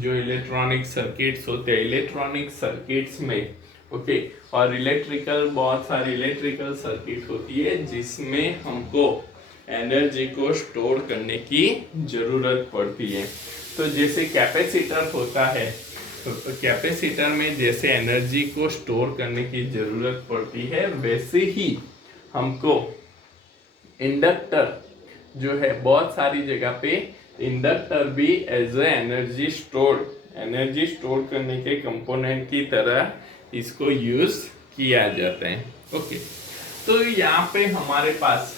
जो electronic circuits होते हैं, इलेक्ट्रॉनिक सर्किट्स में ओके और इलेक्ट्रिकल बहुत सारी इलेक्ट्रिकल सर्किट होती है जिसमें हमको एनर्जी को स्टोर करने की जरूरत पड़ती है। तो जैसे कैपेसिटर होता है, तो कैपेसिटर में जैसे एनर्जी को स्टोर करने की जरूरत पड़ती है, वैसे ही हमको इंडक्टर जो है बहुत सारी जगह पे इंडक्टर भी एज ए एनर्जी स्टोर करने के कंपोनेंट की तरह इसको यूज किया जाता है। ओके, तो यहाँ पे हमारे पास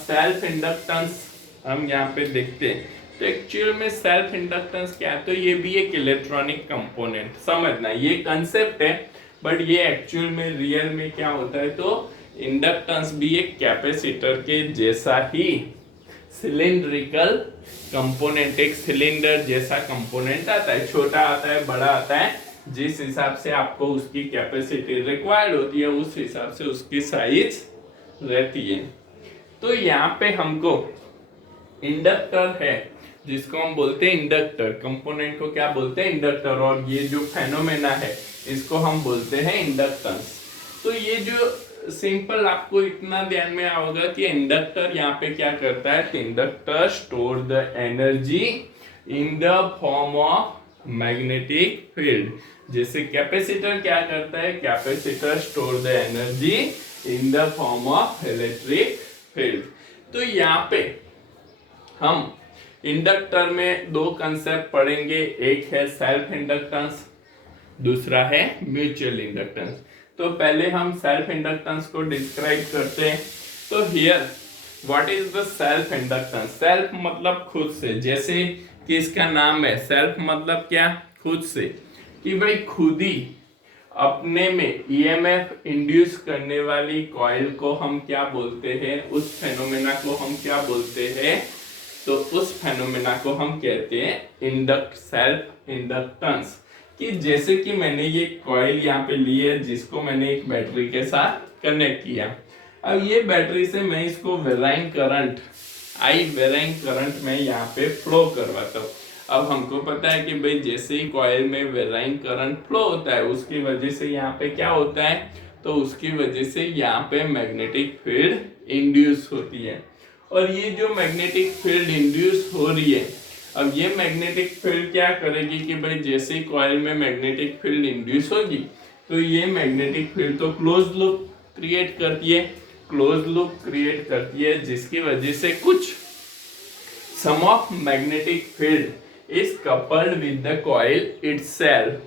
सेल्फ इंडक्टेंस हम यहाँ पे देखते हैं। तो एक्चुअल में सेल्फ इंडक्टेंस क्या है, तो ये भी एक इलेक्ट्रॉनिक कंपोनेंट, समझना ये कंसेप्ट है, बट ये एक्चुअल में रियल में क्या होता है, तो इंडक्टेंस भी एक कैपेसिटर के जैसा ही सिलिंड्रिकल कंपोनेंट, एक सिलेंडर जैसा कंपोनेंट आता है, छोटा आता है बड़ा आता है, जिस हिसाब से आपको उसकी कैपेसिटी रिक्वायर्ड होती है उस हिसाब से उसकी साइज रहती है। तो यहाँ पे हमको इंडक्टर है जिसको हम बोलते हैं इंडक्टर, कंपोनेंट को क्या बोलते हैं, इंडक्टर, और ये जो फेनोमेना है इसको हम बोलते हैं इंडक्टेंस। तो ये जो सिंपल आपको इतना ध्यान में आओगे कि इंडक्टर यहाँ पे क्या करता है, inductor store the energy in the form of magnetic field. जैसे कैपेसिटर क्या करता है, capacitor store the energy in the form of electric field. तो यहाँ पे हम इंडक्टर में दो कंसेप्ट पढ़ेंगे, एक है सेल्फ इंडक्टेंस, दूसरा है म्यूचुअल इंडक्टेंस। तो पहले हम सेल्फ इंडक्टेंस को डिस्क्राइब करते हैं। तो here what is the self inductance, self मतलब खुद से, जैसे कि इसका नाम है सेल्फ मतलब क्या, खुद से, कि भाई खुद ही अपने में ईएमएफ इंड्यूस करने वाली कॉइल को हम क्या बोलते हैं, उस फेनोमेना को हम क्या बोलते हैं, तो उस फेनोमेना को हम कहते हैं सेल्फ इंडक्टेंस। कि जैसे कि मैंने ये कॉइल यहाँ पे ली है जिसको मैंने एक बैटरी के साथ कनेक्ट किया, अब ये बैटरी से मैं इसको वेराइंग करंट में यहाँ पे फ्लो करवाता हूँ। अब हमको पता है कि भाई जैसे ही कॉइल में वेराइंग करंट फ्लो होता है उसकी वजह से यहाँ पे क्या होता है, तो उसकी वजह से यहाँ पे मैग्नेटिक फील्ड इंड्यूस होती है। और ये जो मैग्नेटिक फील्ड इंड्यूस हो रही है, अब ये मैग्नेटिक फील्ड क्या करेगी कि भाई जैसे ही कॉइल में मैग्नेटिक फील्ड इंड्यूस होगी तो ये मैग्नेटिक फील्ड तो क्लोज लूप क्रिएट करती है, जिसकी वजह से कुछ some of magnetic field is coupled with the coil itself,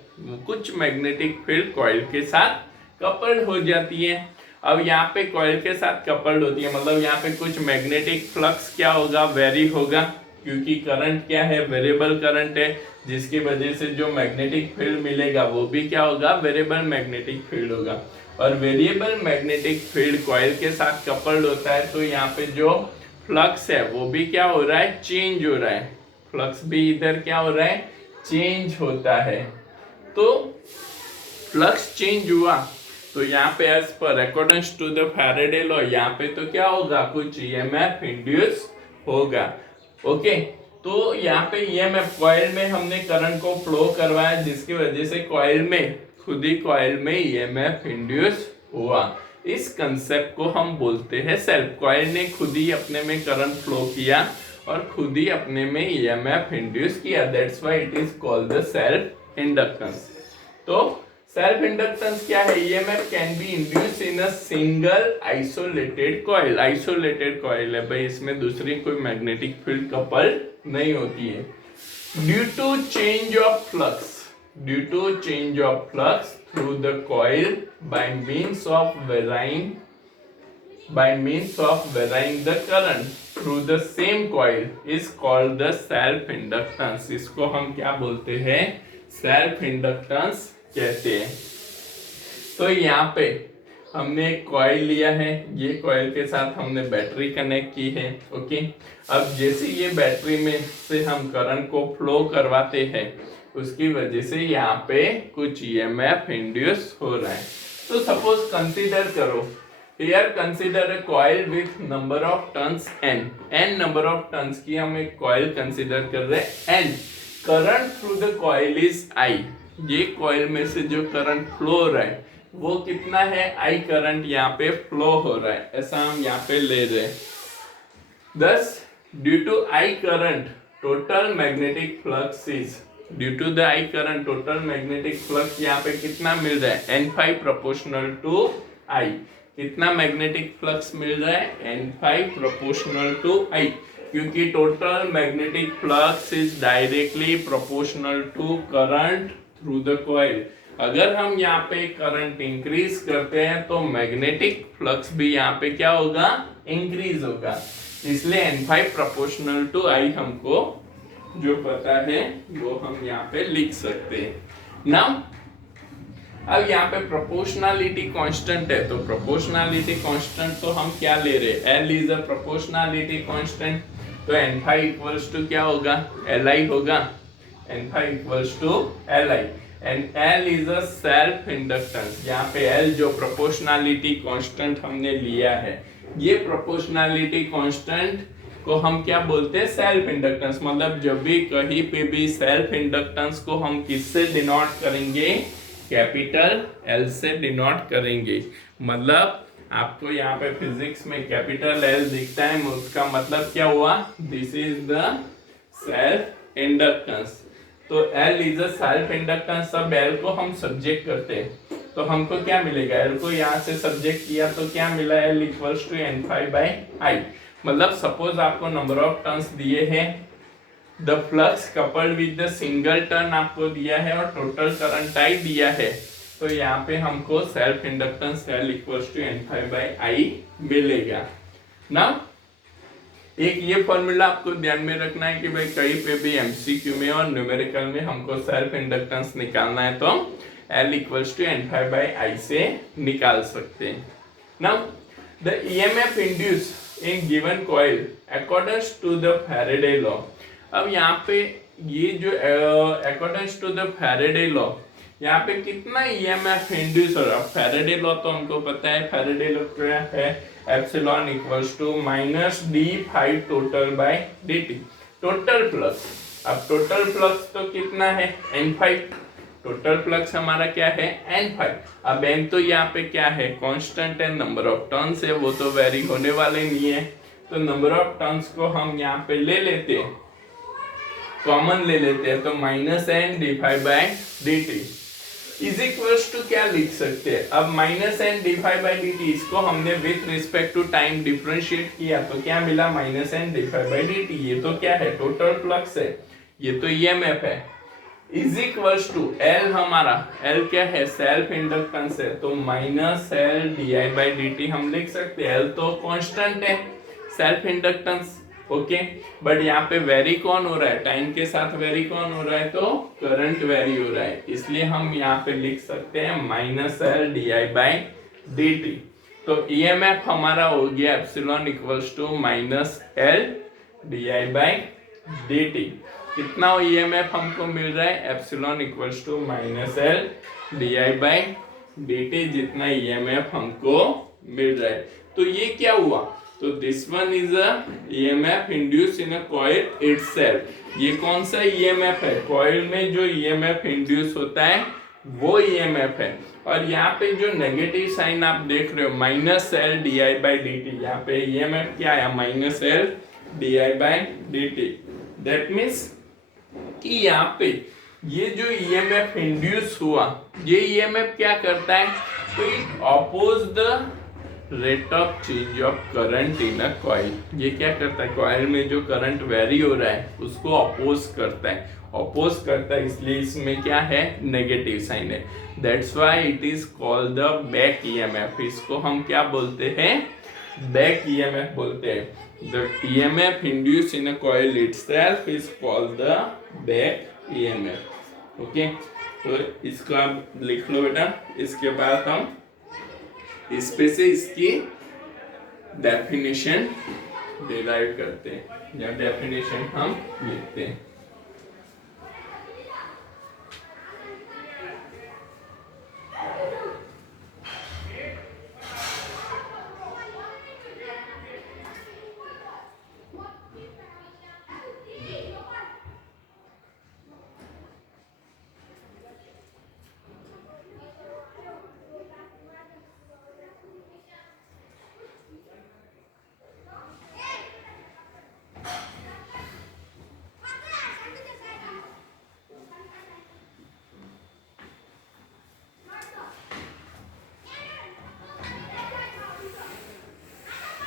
कुछ मैग्नेटिक फील्ड कॉइल के साथ कपल्ड हो जाती है। अब यहाँ पे कॉइल के साथ कपल्ड होती है, मतलब यहाँ पे कुछ मैग्नेटिक फ्लक्स क्या होगा, वेरी होगा, क्योंकि करंट क्या है, वेरिएबल करंट है, जिसकी वजह से जो मैग्नेटिक फील्ड मिलेगा वो भी क्या होगा, वेरिएबल मैग्नेटिक फील्ड होगा। और वेरिएबल मैग्नेटिक फील्ड कॉइल के साथ कपल्ड होता है, तो यहाँ पे जो फ्लक्स है वो भी क्या हो रहा है, चेंज हो रहा है, फ्लक्स भी इधर क्या हो रहा है, चेंज होता है। तो फ्लक्स चेंज हुआ तो यहाँ पे as per according to the Faraday law यहाँ पे तो क्या होगा, कुछ ईएमएफ इंड्यूस होगा। ओके, तो यहाँ पे ईएमएफ कॉइल में हमने करंट को फ्लो करवाया जिसकी वजह से कॉइल में ईएमएफ इंड्यूस हुआ। इस कंसेप्ट को हम बोलते हैं सेल्फ, कॉइल ने खुद ही अपने में करंट फ्लो किया और खुद ही अपने में ईएमएफ इंड्यूस किया, that's why it is called the self inductance. तो सेल्फ इंडक्टेंस क्या है, EMF can be induce in a single isolated coil है भाई, इसमें दूसरी कोई मैग्नेटिक फील्ड कपल्ड नहीं होती है। Due to change of flux through the coil by means of varying the current through the same coil is called the self inductance। इसको हम क्या बोलते हैं, सेल्फ इंडक्टेंस कहते हैं। तो यहाँ पे हमने एक कॉइल लिया है, ये कॉइल के साथ हमने बैटरी कनेक्ट की है। ओके, अब जैसे ये बैटरी में से हम करंट को फ्लो करवाते हैं उसकी वजह से यहाँ पे कुछ ईएमएफ इंड्यूस हो रहा है। तो सपोज कंसीडर करो, here consider a coil with number of turns n number of turns की हम एक कॉइल कंसीडर कर रहे हैं n। Current through the coil is I. ये कॉइल में से जो करंट फ्लो हो रहा है वो कितना है, आई करंट यहाँ पे फ्लो हो रहा है, ऐसा हम यहाँ पे ले रहे हैं। Thus, due to I current, total magnetic flux is due to the I current, total magnetic flux यहाँ पे कितना मिल रहा है, N5 proportional to I। कितना मैग्नेटिक फ्लक्स मिल रहा है, N5 proportional to I, क्योंकि total magnetic flux is directly proportional to current through the coil. अगर हम यहाँ पे करंट इंक्रीज करते हैं तो मैग्नेटिक फ्लक्स भी यहाँ पे क्या होगा, इंक्रीज होगा। इसलिए N5 प्रोपोर्शनल टू I हमको जो पता है वो हम यहाँ पे लिख सकते हैं। नाउ अब यहाँ पे प्रोपोर्शनलिटी कांस्टेंट है, तो प्रोपोर्शनलिटी कांस्टेंट तो हम क्या ले रहे हैं, L is a proportionality constant, तो N5 इक्वल्स टू क्या होगा, Li होगा। N5 equals to Li and L is a self inductance. यहाँ पे L जो प्रोपोर्शनलिटी कांस्टेंट हमने लिया है, ये प्रोपोर्शनलिटी कांस्टेंट को हम क्या बोलते हैं, सेल्फ इंडक्टेंस। मतलब जब भी कहीं पे भी सेल्फ इंडक्टेंस को हम किससे डिनोट करेंगे, कैपिटल L से डिनोट करेंगे। मतलब आपको यहाँ पे फिजिक्स में कैपिटल L दिखता है, उसका मतलब क्या हुआ, this is the self inductance. तो L is a self inductance. अब L को हम सब्जेक्ट करते हैं तो हमको क्या मिलेगा, L को यहाँ से सब्जेक्ट किया तो क्या मिला, L इक्वल्स टू N5/I। मतलब सपोज आपको नंबर ऑफ टर्न्स दिए हैं, the flux coupled with the single turn आपको दिया है और टोटल करंट I दिया है, तो यहाँ पे हमको self inductance L equals to N5/I मिलेगा ना। एक ये फॉर्मूला आपको ध्यान में रखना है कि भाई कहीं पे भी एमसीक्यू में और न्यूमेरिकल में हमको सेल्फ इंडक्टेंस निकालना है तो L इक्वल्स टू N5/I से निकाल सकते हैं। Now the EMF induce in given coil according to the Faraday law. अब यहाँ पे ये जो according to the Faraday law, यहाँ पे कितना EMF इंड्यूस हो रहा है। फैराडे लॉ तो हमको पता है, फैराडे लॉ क्या है, epsilon equals to minus d5 total by dt, total flux. अब टोटल फ्लक्स तो कितना है, N5, टोटल फ्लक्स हमारा क्या है, N5। अब N तो यहाँ पे क्या है, कांस्टेंट है, नंबर ऑफ टर्न्स है, वो तो वेरी होने वाले नहीं है, तो नंबर ऑफ टर्न्स को हम यहाँ पे ले लेते हैं, कॉमन ले लेते हैं, तो minus N/d5/dt is equals to क्या लिख सकते हैं, अब माइनस N/d5/dt इसको हमने with respect to time differentiate किया तो क्या मिला, माइनस N/d5/dt। ये तो क्या है, टोटल फ्लक्स है, ये तो EMF है, इज इक्वल्स टू L, हमारा L क्या है, सेल्फ इंडक्टेंस है, तो माइनस L/di/dt हम लिख सकते हैं। L तो कांस्टेंट है, सेल्फ इंडक्टेंस, ओके। बट यहाँ पे वेरी कौन हो रहा है, टाइम के साथ वेरी कौन हो रहा है, तो करंट वेरी हो रहा है, इसलिए हम यहाँ पे लिख सकते हैं माइनस L/di/dt। तो EMF हमारा हो गया epsilon equals to minus L/di/dt। कितना EMF हमको मिल रहा है, epsilon equals to minus L/di/dt, जितना EMF हमको मिल रहा है। तो ये क्या हुआ, तो this one is a EMF induce in a coil itself. ये कौन सा EMF है, कॉइल में जो EMF इंड्यूस होता है वो EMF है। और यहाँ पे जो नेगेटिव साइन आप देख रहे हो, माइनस L/di/dt, यहाँ पे EMF क्या है, माइनस L/di/dt। दैट मीन्स कि यहाँ पे ये जो EMF इंड्यूस हुआ, ये EMF क्या करता है, तो it oppose the rate of change of current in a coil. ये क्या करता है, कॉइल में जो करंट वेरी हो रहा है उसको अपोज करता है, अपोज करता है, इसलिए इसमें क्या है, नेगेटिव साइन है। That's why it is called the back EMF। इसको हम क्या बोलते हैं, बैक EMF बोलते हैं। The EMF induce in a coil itself is called the back EMF। Okay, तो इसको आप लिख लो बेटा। इसके बाद हम इस पे से इसकी डेफिनेशन डिराइव करते हैं, या डेफिनेशन हम लिखते हैं।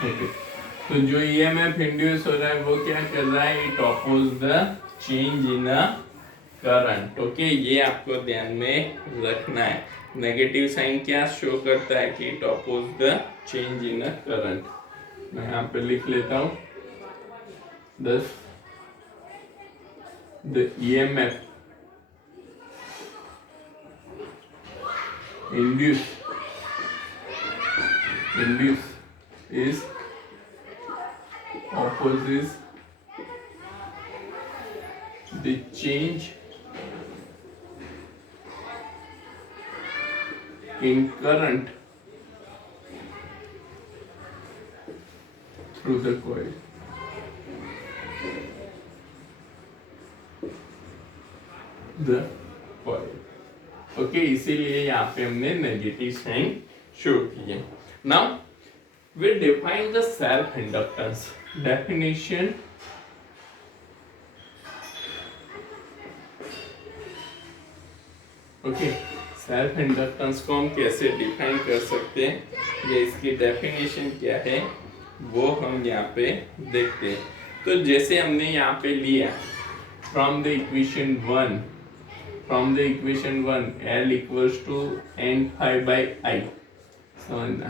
ओके, तो जो ईएमएफ इंड्यूस हो रहा है वो क्या कर रहा है, it oppose the change in a current. Okay, ये आपको ध्यान में रखना है। नेगेटिव साइन क्या शो करता है कि it oppose the change in a current. मैं यहाँ पे लिख लेता हूँ, the EMF induce is opposes the change in current through the coil. Okay, इसीलिए यहाँ पे हमने नेगेटिव साइन शो किए। Now we define the self inductance. Definition, okay, self inductance को हम कैसे डिफाइन कर सकते हैं या इसकी डेफिनेशन क्या है वो हम यहाँ पे देखते हैं। तो जैसे हमने यहाँ पे लिया from the equation 1, L equals to n phi by I, समझना,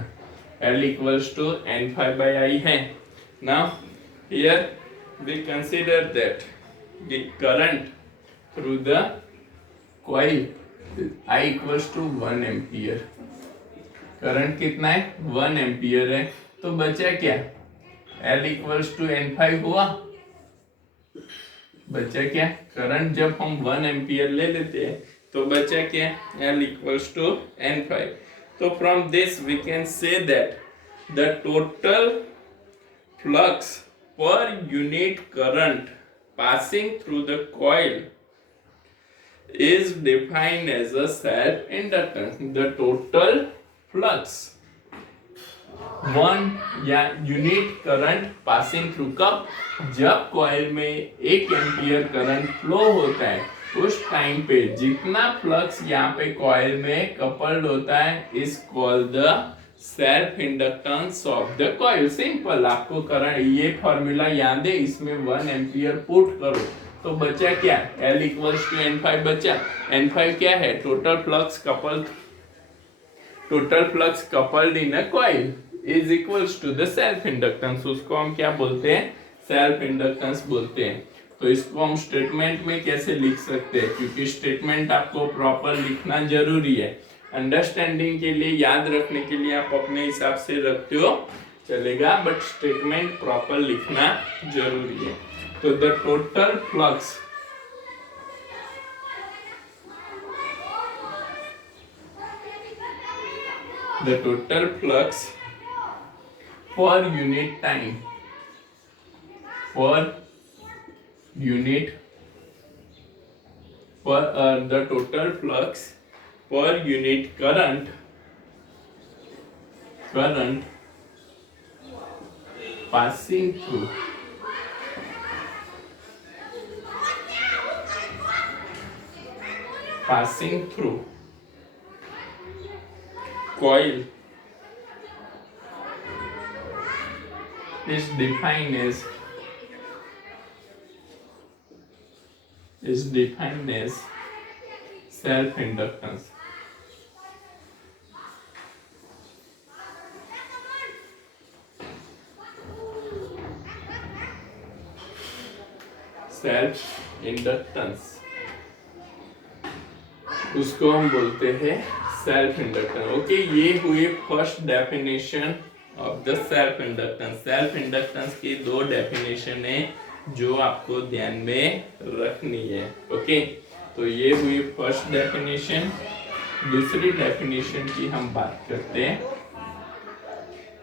L equals to n phi by I है। Now here we consider that the current through the coil I equals to 1 ampere। Current कितना है, 1 ampere है। तो बचा क्या, L equals to n phi हुआ, बचा क्या, करंट जब हम 1 एम्पियर ले लेते हैं तो बचा क्या, L equals to n phi। तो from this we can say that the total flux per unit current passing through the coil is defined as a self inductance। The total flux, one या unit current passing through, कब, जब coil में 1 ampere current flow होता है उस time पे जितना flux यहाँ पे कॉइल में कपल्ड होता है is called the self inductance of the coil. Simple, आपको करंट ये फॉर्मूला याद है, इसमें 1 एम्पियर पुट करो तो बचा क्या, L इक्वल्स टू N5 बचा। N5 क्या है, total flux coupled in a coil is equals to the self inductance. उसको हम क्या बोलते हैं, सेल्फ इंडक्टेंस बोलते हैं। तो इसको हम स्टेटमेंट में कैसे लिख सकते हैं, क्योंकि स्टेटमेंट आपको प्रॉपर लिखना जरूरी है। अंडरस्टैंडिंग के लिए, याद रखने के लिए आप अपने हिसाब से रखते हो चलेगा, बट स्टेटमेंट प्रॉपर लिखना जरूरी है। तो the total flux per unit time, the total flux per unit current passing through coil is defined as self inductance। Self inductance उसको हम बोलते हैं सेल्फ इंडक्टेंस। ओके, ये हुई first definition of the self inductance. Self inductance की 2 definition है जो आपको ध्यान में रखनी है। ओके, तो ये हुई फर्स्ट डेफिनेशन। दूसरी डेफिनेशन की हम बात करते हैं।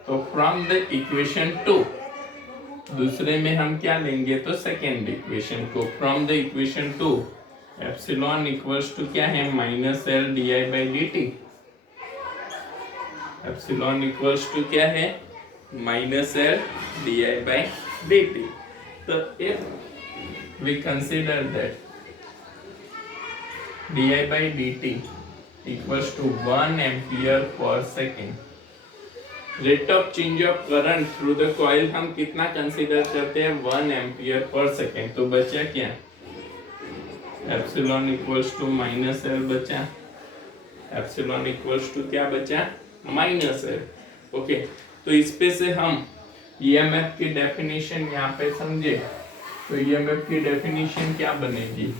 तो फ्रॉम द इक्वेशन 2, दूसरे में हम क्या लेंगे, तो सेकेंड इक्वेशन को। From the equation 2 epsilon equals to क्या है, -L di/dt। Epsilon equals to क्या है, -L di/dt। तो if we consider that di/dt equals to 1 ampere per second, rate of change of current through the coil हम कितना consider करते हैं 1 ampere per second. तो बचा क्या epsilon equals to minus L बचा, एप्सिलॉन इक्वल्स टू क्या बचा माइनस एल। ओके तो इस पे से हम ईएमएफ की डेफिनेशन यहाँ पे समझे। तो ईएमएफ की डेफिनेशन क्या बनेगी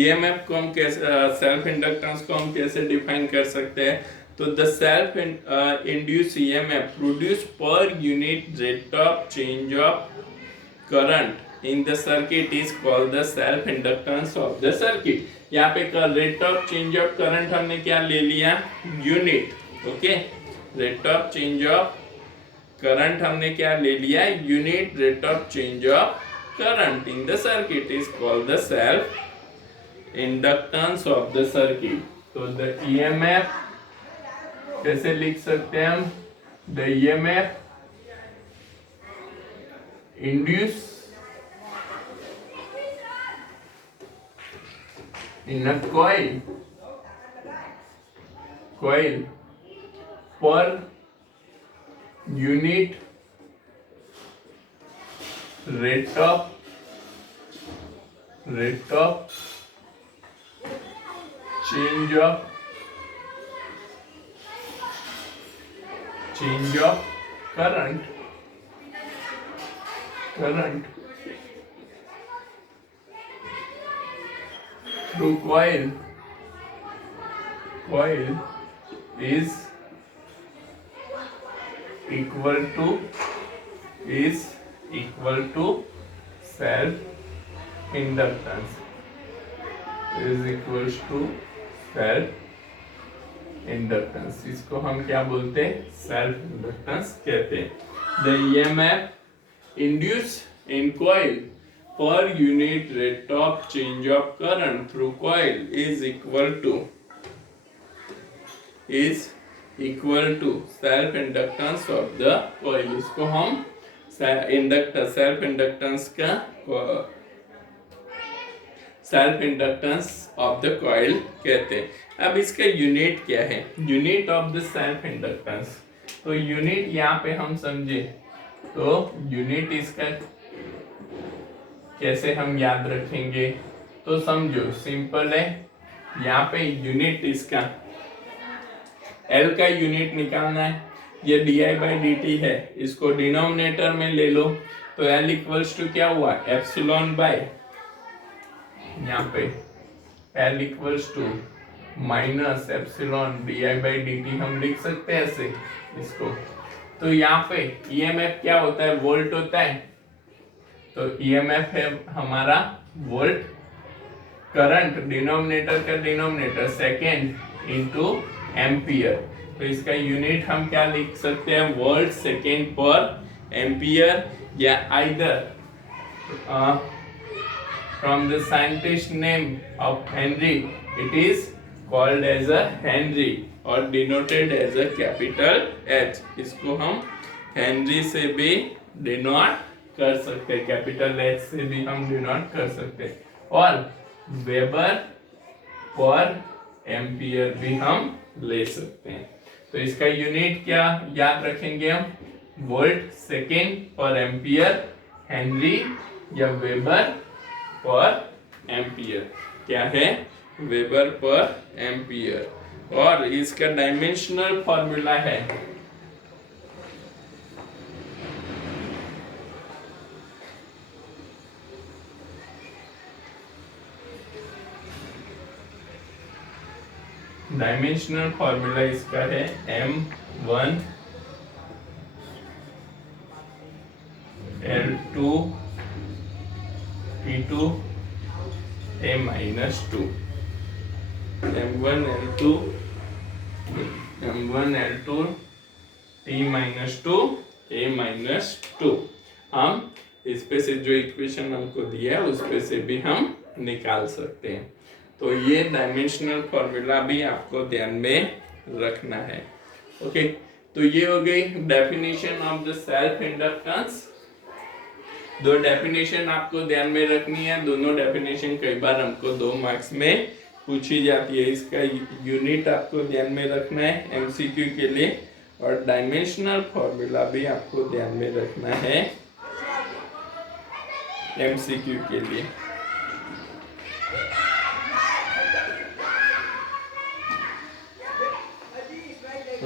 ईएमएफ को हम कैसे सेल्फ इंडक्टेंस को हम कैसे डिफाइन कर सकते हैं। तो the self induce EMF produce पर unit rate of change of current in the circuit is called the self inductance of the circuit. यहाँ पे rate of change of current हमने क्या ले लिया unit. Okay rate of change of current हमने क्या ले लिया unit rate of change of current in the circuit is called the self inductance of the circuit. तो द ईएमएफ कैसे लिख सकते हैं हम the EMF induce in a coil per unit rate of change of current through coil is equal to self inductance is equals to self inductance. इसको हम क्या बोलते हैं सेल्फ इंडक्टेंस कहते हैं। The EMF induce in coil per unit rate of change of current through coil is equal to self inductance of the coil. इसको हम self inductance of the coil कहते हैं। अब इसका यूनिट क्या है unit of the self inductance. तो unit यहाँ पे हम समझे तो यूनिट इसका कैसे हम याद रखेंगे। तो समझो सिंपल है यहाँ पे यूनिट इसका L का यूनिट निकालना है। ये di/dt है इसको डिनोमिनेटर में ले लो। तो L इक्वल्स टू क्या हुआ एप्सिलॉन बाय यहाँ पे L equals to minus epsilon di/dt हम लिख सकते हैं ऐसे इसको। तो यहाँ पे ईएमएफ क्या होता है वोल्ट होता है। तो ईएमएफ है हमारा वोल्ट करंट डिनोमिनेटर का डिनोमिनेटर सेकेंड इनटू एम्पियर। तो इसका यूनिट हम क्या लिख सकते हैं वोल्ट सेकेंड पर एम्पियर या either from the scientist name of Henry it is called as a Henry और denoted as a capital H। इसको हम हेनरी से भी डिनोट कर सकते हैं कैपिटल H से भी हम डिनोट कर सकते हैं और वेबर पर एम्पियर भी हम ले सकते हैं। तो इसका यूनिट क्या याद रखेंगे हम वोल्ट सेकेंड पर एम्पियर हेनरी या वेबर पर एम्पियर क्या है वेबर पर एम्पियर। और इसका डायमेंशनल फॉर्मूला है डायमेंशनल फॉर्मूला इसका है M1 L2 P2 A-2 M1 L2 m1 l2 t minus two a minus two. हम इस पे से जो इक्वेशन हमको दिया है उस पे से भी हम निकाल सकते हैं। तो ये डायमेंशनल फॉर्मूला भी आपको ध्यान में रखना है। ओके, तो ये हो गई definition of the self inductance. दो डेफिनेशन आपको ध्यान में रखनी है। दोनों डेफिनेशन कई बार हमको 2 मार्क्स में पूछी जाती है। इसका यूनिट आपको ध्यान में रखना है एमसीक्यू के लिए, और डायमेंशनल फॉर्मूला भी आपको ध्यान में रखना है एमसीक्यू के लिए।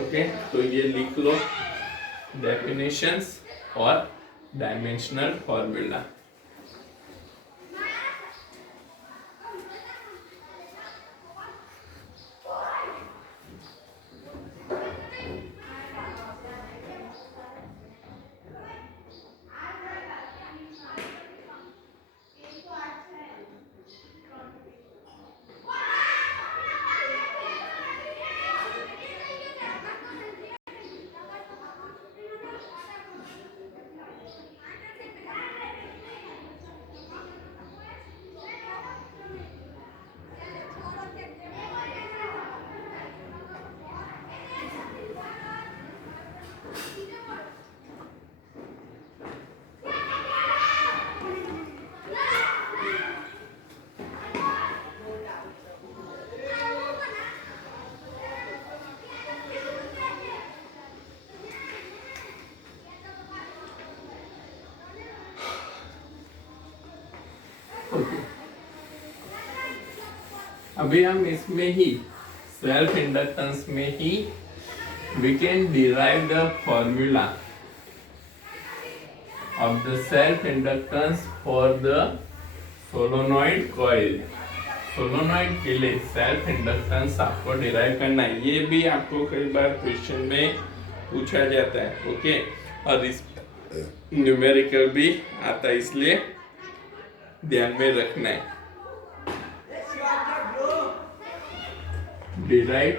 ओके, तो ये लिख लो डेफिनेशंस और डायमेंशनल फॉर्मूला। अभी हम इसमें ही सेल्फ इंडक्टेंस में ही we can derive the formula of the self inductance for the solenoid coil। Solenoid के लिए सेल्फ इंडक्टेंस आपको डिराइव करना है। ये भी आपको कई बार क्वेश्चन में पूछा जाता है। ओके, और इस न्यूमेरिकल भी आता है, इसलिए ध्यान में रखना है। Derive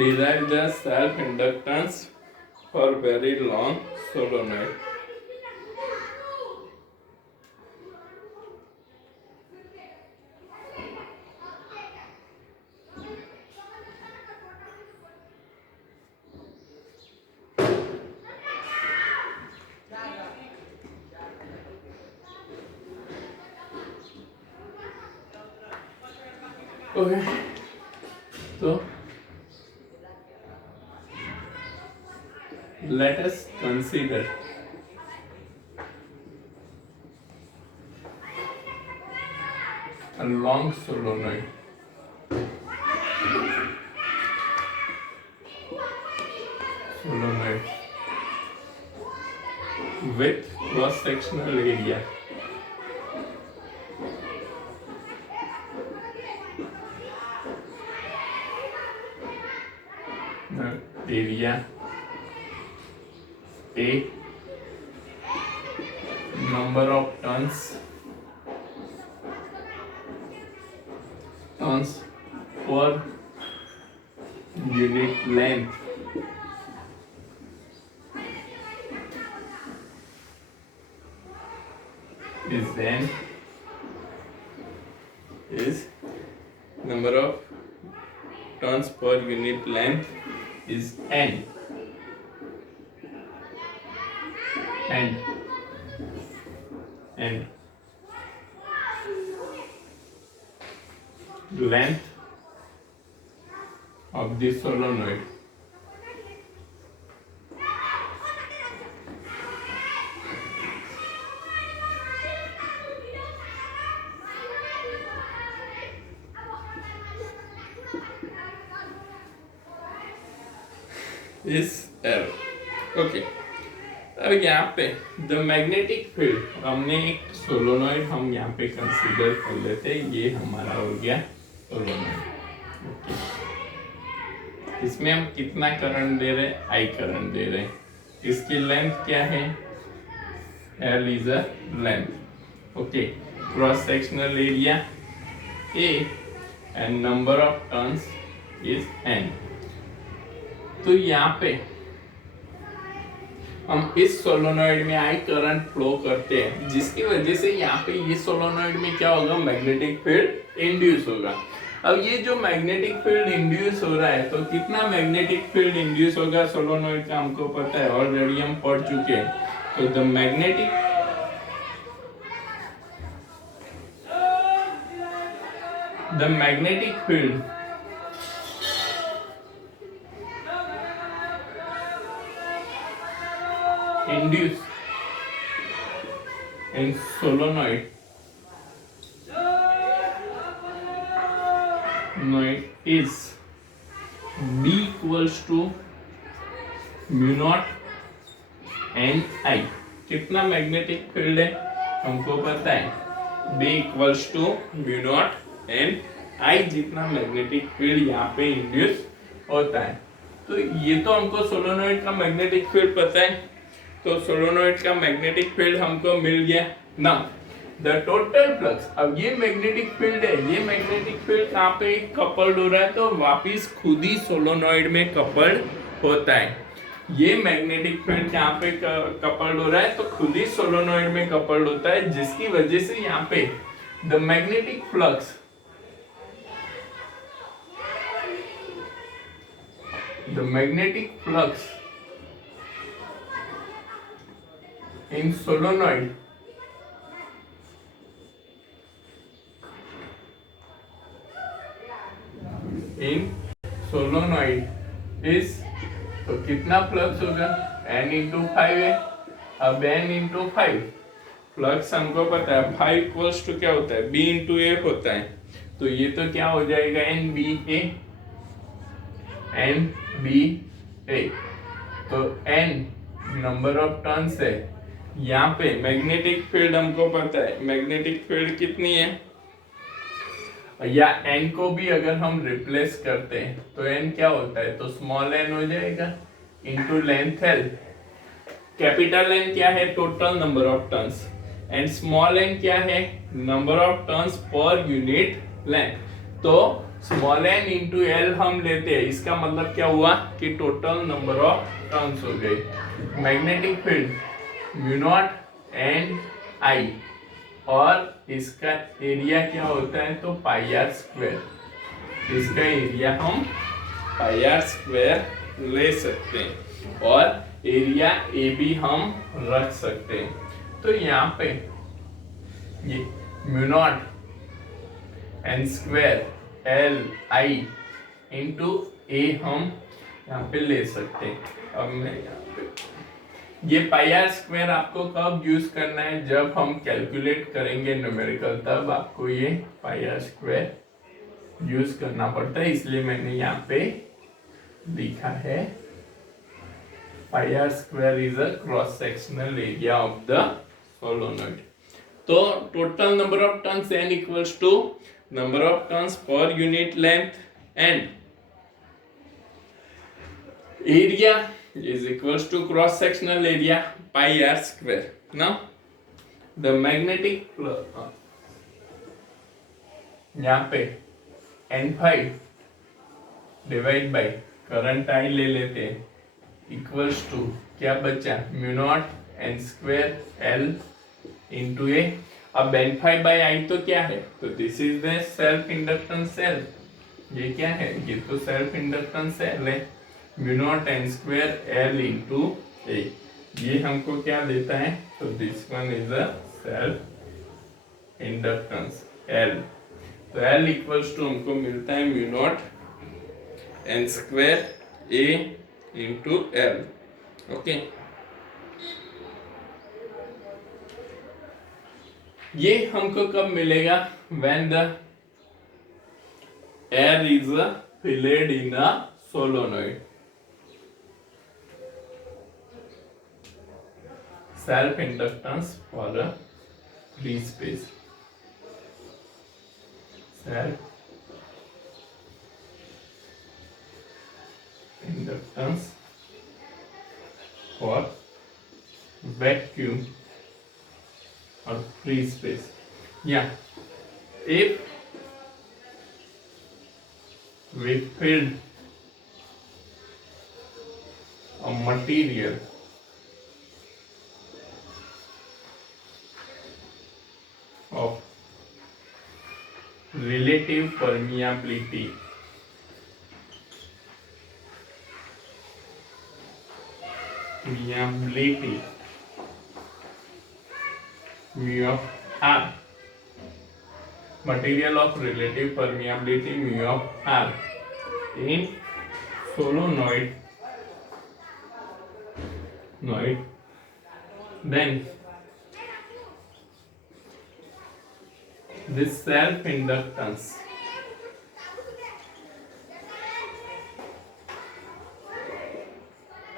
derive the self inductance for very long solenoid। Okay, तो let us consider a long solenoid with cross sectional area area A, number of turns per unit length is number of turns per unit length is n, and length of the solenoid is air. Okay, अब यहाँ पे the magnetic field, हमने एक solenoid हम यहाँ पे consider कर लेते हैं, ये हमारा हो गया सोलोनॉइड। ओके, इसमें हम कितना करंट दे रहे हैं, आई करंट दे रहे हैं। इसकी लेंथ क्या है, L is a length. Okay, cross sectional area A and number of turns is N। तो यहाँ पे हम इस सोलोनॉइड में आई करंट फ्लो करते हैं, जिसकी वजह से यहाँ पे ये सोलोनॉइड में क्या होगा, मैग्नेटिक फील्ड इंड्यूस होगा। अब ये जो मैग्नेटिक फील्ड इंड्यूस हो रहा है, तो कितना मैग्नेटिक फील्ड इंड्यूस होगा सोलोनॉइड का हमको पता है, ऑलरेडी हम पढ़ चुके हैं। तो the magnetic field induced in solenoid is B equals to mu naught n I। कितना मैग्नेटिक फील्ड है हमको पता है, B equals to mu naught n I, जितना मैग्नेटिक फील्ड यहाँ पे इंड्यूस होता है। तो ये तो हमको सोलोनॉइड का मैग्नेटिक फील्ड पता है, तो सोलोनॉइड का मैग्नेटिक फील्ड हमको मिल गया ना। द टोटल फ्लक्स, अब ये मैग्नेटिक फील्ड है, ये मैग्नेटिक फील्ड कहाँ पे कपल्ड हो रहा है, तो वापिस खुद ही सोलोनॉइड में कपल्ड होता है। ये मैग्नेटिक फील्ड कहाँ पे कपल्ड हो रहा है, तो खुद ही सोलोनॉइड में कपल्ड होता है, जिसकी वजह से यहाँ पे the magnetic flux in solenoid is, तो कितना फ्लक्स होगा, n इंटू 5 है। अब n इंटू 5 फ्लक्स हमको पता है 5 इक्वल्स टू क्या होता है, b इंटू a होता है। तो ये तो क्या हो जाएगा, n b a। तो n नंबर ऑफ टर्न्स है। यहाँ पे मैग्नेटिक फील्ड हमको पता है, मैग्नेटिक फील्ड कितनी है, या n को भी अगर हम रिप्लेस करते हैं तो n क्या होता है, तो स्मॉल n हो जाएगा into length l। Capital N क्या है, total number of turns, and small n क्या है, number of turns per unit length. तो स्मॉल n इंटू l हम लेते हैं, इसका मतलब क्या हुआ कि टोटल नंबर ऑफ टर्न्स हो गई। Magnetic field mu naught n I, और इसका एरिया क्या होता है, तो पाई आर स्क्वायर। इसका एरिया हम पाई आर स्क्वायर ले सकते हैं, और एरिया ए भी हम रख सकते हैं। तो यहाँ पे ये mu naught n square L I into a हम यहाँ पे ले सकते हैं। अब मैं यहाँ पे ये पाई आर स्क्वायर आपको कब यूज करना है, जब हम कैलकुलेट करेंगे न्यूमेरिकल, तब आपको ये पाई आर स्क्वायर यूज करना पड़ता है। इसलिए मैंने यहाँ पे लिखा है pi R square is a cross sectional area of the solenoid. तो total number of turns n equals to number of turns per unit length, and area is equals to cross sectional area pi r square. Now the magnetic यहाँ पे n5 divide by current I ले लेते हैं equals to क्या बचा, mu naught n square l into a. अब n5 by I तो क्या है, तो this is the self inductance cell. ये क्या है, ये तो सेल्फ इंडक्टेंस सेल है। Mu naught n square L into a, ये हमको क्या देता है, तो this one is a self inductance L. तो एल इक्वल्स टू हमको मिलता है mu naught n square a into L. Okay, ये हमको कब मिलेगा, when the air is filled in a solenoid. self inductance for a free space. Self inductance for vacuum or free space. Yeah, if we filled a material of relative permeability mu of R, material of relative permeability mu of R in solenoid, then this self inductance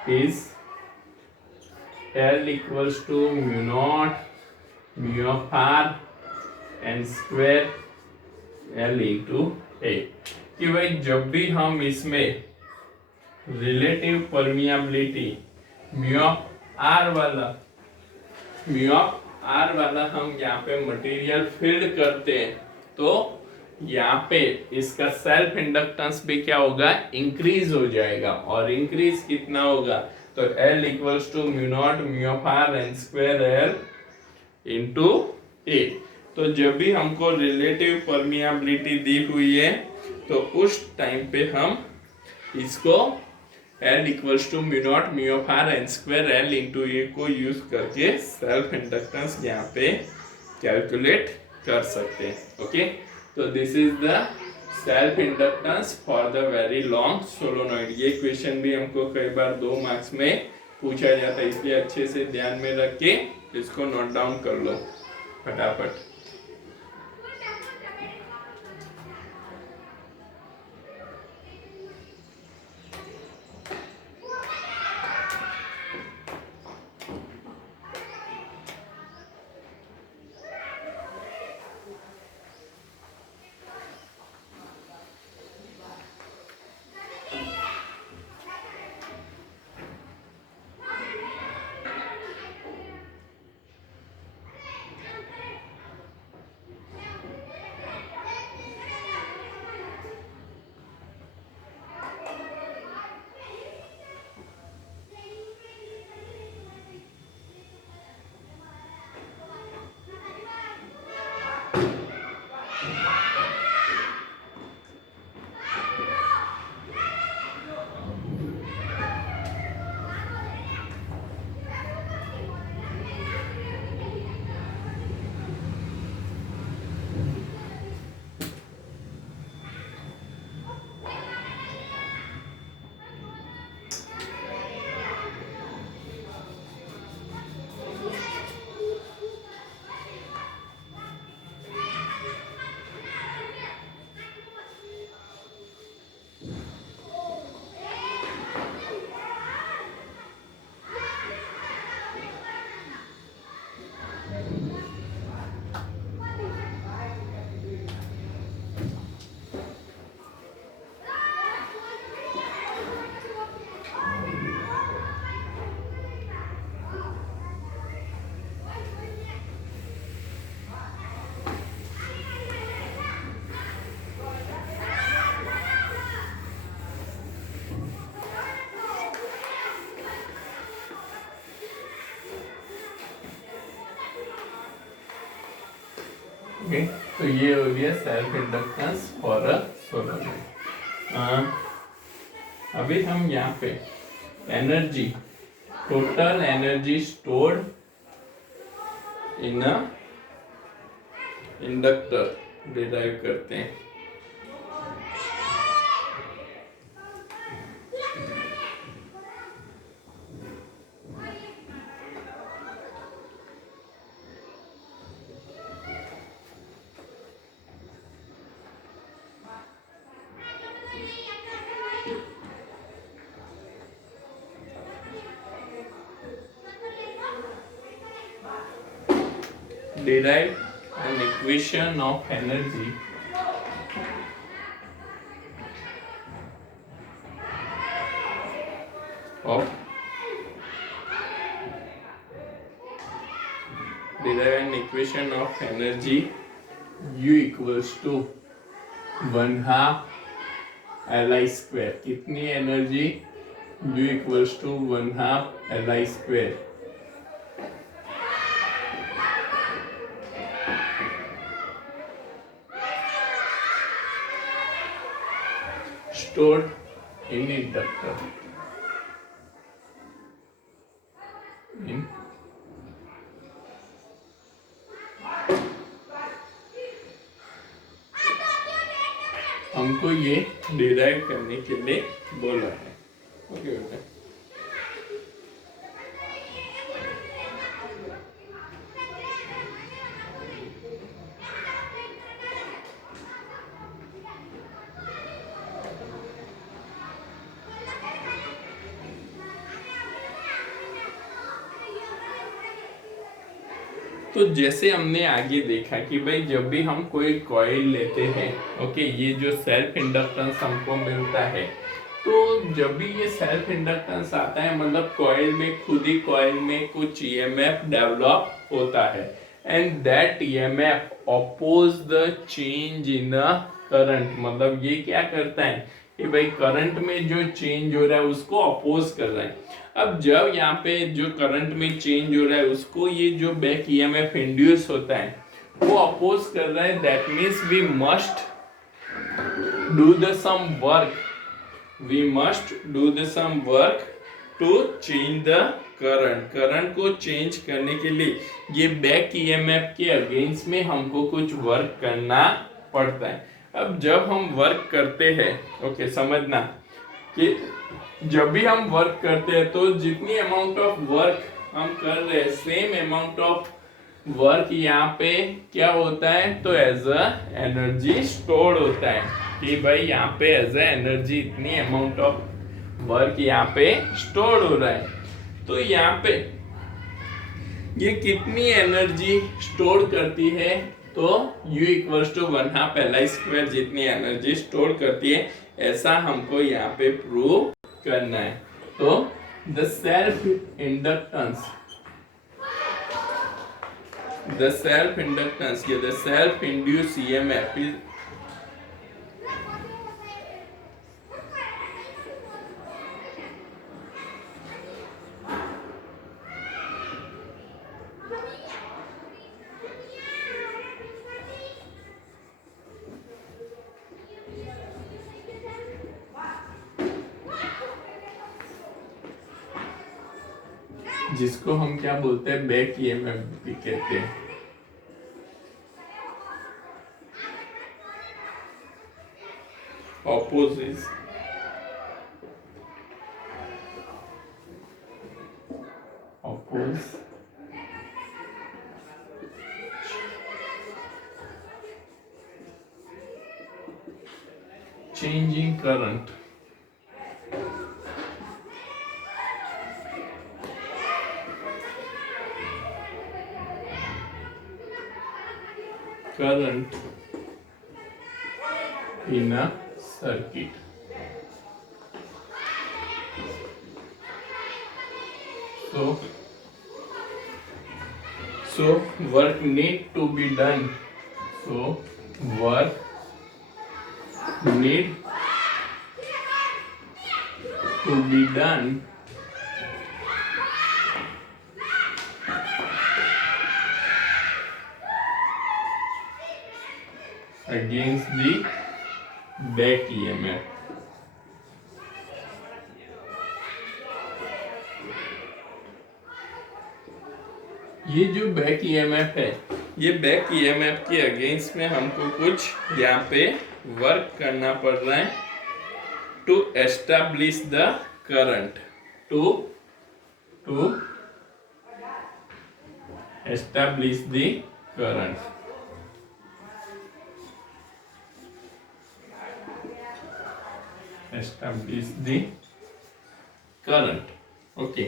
is L equals to mu naught mu of R n square L into a, कि भाई जब भी हम इसमें relative permeability mu of R वाला हम यहाँ पे मटेरियल फील्ड करते हैं, तो यहाँ पे इसका सेल्फ इंडक्टेंस भी क्या होगा, इंक्रीज हो जाएगा। और इंक्रीज कितना होगा, तो L equals to mu naught mu of R n square L into a. तो जब भी हमको रिलेटिव परमियाबिलिटी दी हुई है तो उस टाइम पे हम इसको L equals to mu naught mu of R n square L into a को यूज करके सेल्फ इंडक्टेंस यहाँ पे कैलकुलेट कर सकते हैं। ओके, तो this is the self inductance for the very long solenoid. ये क्वेश्चन भी हमको कई बार 2 मार्क्स में पूछा जाता है, इसलिए अच्छे से ध्यान में रख के इसको नोट डाउन कर लो फटाफट। ओके, तो ये हो गया self inductance for a solenoid. अभी हम यहाँ पे energy, total energy stored in a inductor derive करते हैं। derive an equation of energy of U equals to 1/2 Li square. कितनी energy? U equals to 1/2 Li square. Stored in inductor. हमको ये derive करने के लिए बोला है. ओके बेटा. तो जैसे हमने आगे देखा कि भाई जब भी हम कोई कॉइल लेते हैं, ओके, ये जो सेल्फ इंडक्टेंस हमको मिलता है, तो जब भी ये सेल्फ इंडक्टेंस आता है मतलब कॉइल में खुद ही कॉइल में कुछ ईएमएफ डेवलप होता है and that EMF oppose the change in the current. मतलब ये क्या करता है कि भाई करंट में जो चेंज हो रहा है उसको अपोज कर रहा है. अब जब यहाँ पे जो करंट में चेंज हो रहा है उसको ये जो बैक ईएमएफ इंड्यूस होता है वो अपोज कर रहा है. That means we must do the some work. We must do the some work to change the current. Current को चेंज करने के लिए ये बैक ईएमएफ के अगेंस्ट में हमको कुछ वर्क करना पड़ता है. अब जब हम वर्क करते हैं, ओके, समझना कि जब भी हम वर्क करते हैं तो जितनी अमाउंट ऑफ वर्क हम कर रहे हैं सेम अमाउंट ऑफ वर्क यहाँ पे क्या होता है, तो एज अ एनर्जी स्टोर होता है कि भाई यहाँ पे एज अ एनर्जी इतनी अमाउंट ऑफ वर्क यहाँ पे स्टोर हो रहा है. तो यहाँ पे ये कितनी एनर्जी स्टोर करती है, तो U equals to 1/2 Li square जितनी एनर्जी स्टोर करती है, ऐसा हमको यहाँ पे प्रूव करना है. तो द सेल्फ इंडक्टेंस या the self induce EMF is जिसको हम क्या बोलते हैं, बैक ईएमएफ भी कहते हैं. Opposes changing current. Current in a circuit. So work need to be done. So work need to be done against the back EMF. ये जो बैक ईएमएफ है, ये बैक ईएमएफ के अगेंस्ट में हमको कुछ यहाँ पे वर्क करना पड़ रहा है to establish the current. To establish the current. Establish the current. Okay,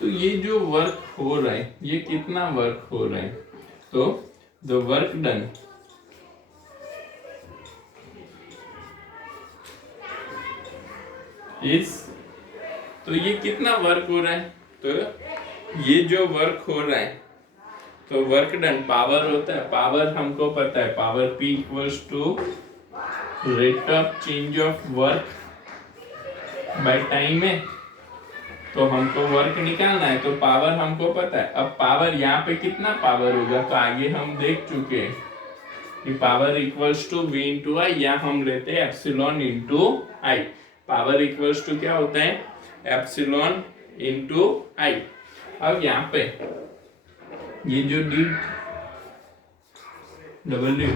तो ये जो वर्क हो रहा है, ये कितना वर्क हो रहा है, तो द वर्क डन इज, तो ये कितना वर्क हो रहा है, तो ये जो वर्क हो रहा है, तो वर्क डन पावर होता है, पावर हमको पता है, power P equals to rate of change of work by time है। तो हमको वर्क निकालना है, तो पावर हमको पता है। अब पावर यहाँ पे कितना पावर होगा, तो आगे हम देख चुके हैं कि power equals to V into I, या हम लेते हैं epsilon into I. Power equals to क्या होता है, एप्सिलॉन इंटू आई। अब यहाँ पे ये जो D W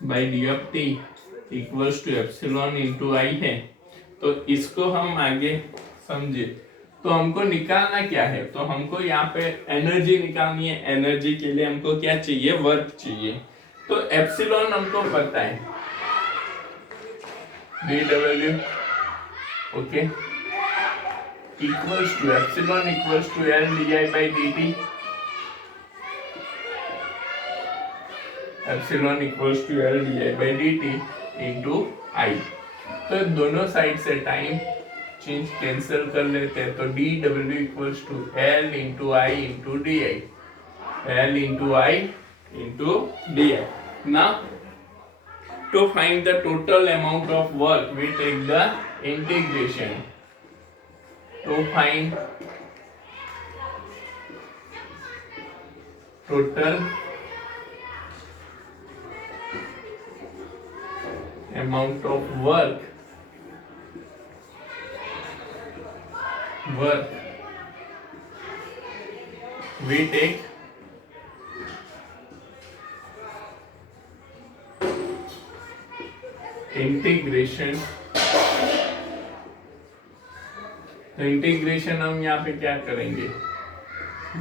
by D of T equals to epsilon into I है, तो इसको हम आगे समझे। तो हमको निकालना क्या है, तो हमको यहाँ पे एनर्जी निकालनी है। एनर्जी के लिए हमको क्या चाहिए, वर्क चाहिए। तो एप्सिलॉन हमको पता है, D W okay equals to epsilon equals to L D I by D T. Epsilon equals to L D I by D T into I. तो दोनों साइड से टाइम चेंज कैंसिल कर लेते हैं, तो डी डब्ल्यू equals to L into I into d I, L into I into d I. Now to find the total amount of work we take the integration. To find total amount of work we take integration. तो integration हम यहाँ पे क्या करेंगे,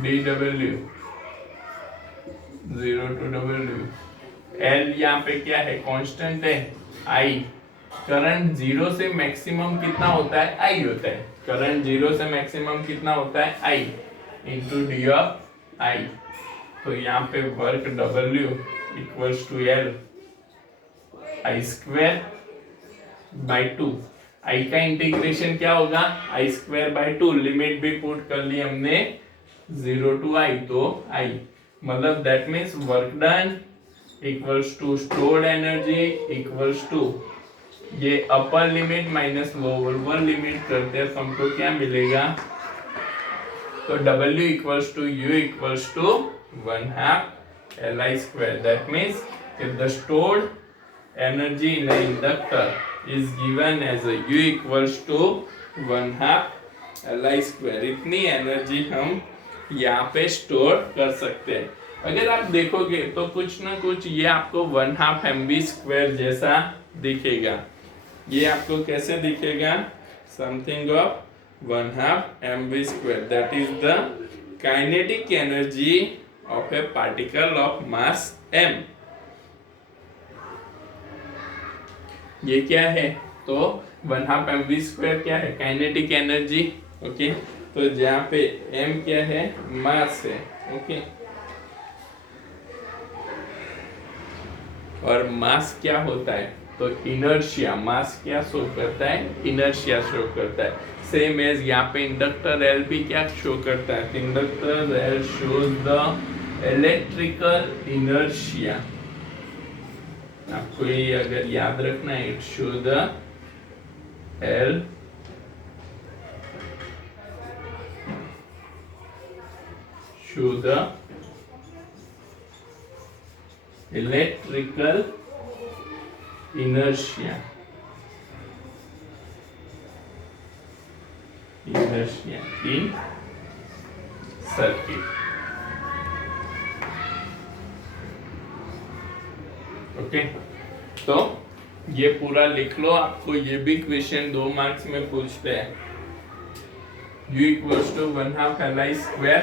d डब्ल्यू 0 to डब्ल्यू, L यहाँ पे क्या है, कांस्टेंट है, आई। करंट 0 से मैक्सिमम कितना होता है, आई होता है। करंट 0 से मैक्सिमम कितना होता है, I into D of I. तो यहाँ पे work W equals to L I square by 2। I का इंटीग्रेशन क्या होगा, आई स्क्वायर बाई 2। लिमिट भी पुट कर ली हमने 0 टू आई, तो आई मतलब that means work done equals to stored energy equals to, ये upper limit minus lower limit करते हैं तो हमको क्या मिलेगा, तो W equals to U equals to 1/2 Li square। That means if the stored energy in the inductor is given as a U equals to 1/2 Li square, इतनी energy हम यहाँ पे स्टोर कर सकते हैं। अगर आप देखोगे तो कुछ ना कुछ ये आपको 1/2 mv स्क्वायर जैसा दिखेगा। ये आपको कैसे दिखेगा, something of 1/2 mv square, that is the kinetic energy of A particle of mass m। ये क्या है, तो 1/2 mv स्क्वायर क्या है, काइनेटिक एनर्जी। ओके, तो जहाँ पे m क्या है, मास है। ओके, और मास क्या होता है, तो इनर्शिया। मास क्या शो करता है, इनर्शिया शो करता है। सेम एज यहाँ पे इंडक्टर एल भी क्या शो करता है, inductor L shows the electrical inertia. आपको ये अगर याद रखना है, it show the L show the electrical inertia in circuit। Okay, तो ये पूरा लिख लो। आपको ये भी क्वेश्चन 2 मार्क्स में पूछते हैं। U equals to 1/2 Li square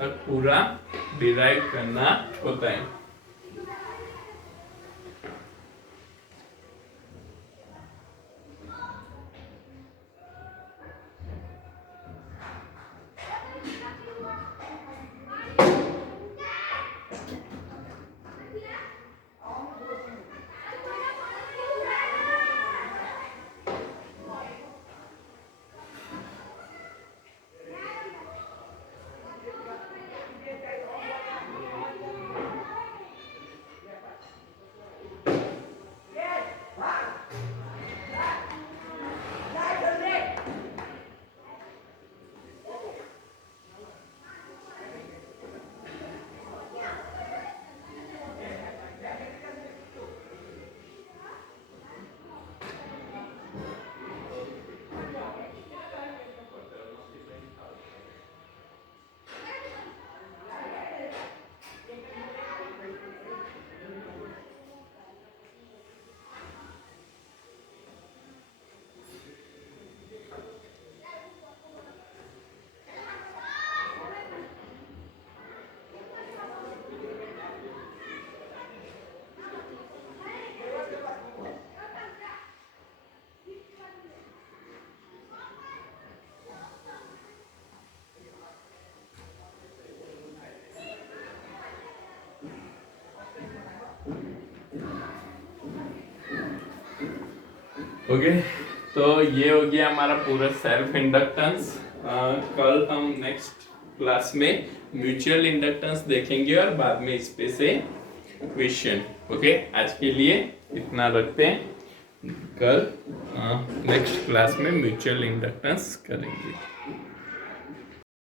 तक पूरा डिराइव करना होता है। ओके, तो ये हो गया हमारा पूरा सेल्फ इंडक्टेंस। कल हम नेक्स्ट क्लास में म्यूचुअल इंडक्टेंस देखेंगे और बाद में इस पे से क्वेश्चन। ओके, आज के लिए इतना रखते हैं, कल नेक्स्ट क्लास में म्यूचुअल इंडक्टेंस करेंगे।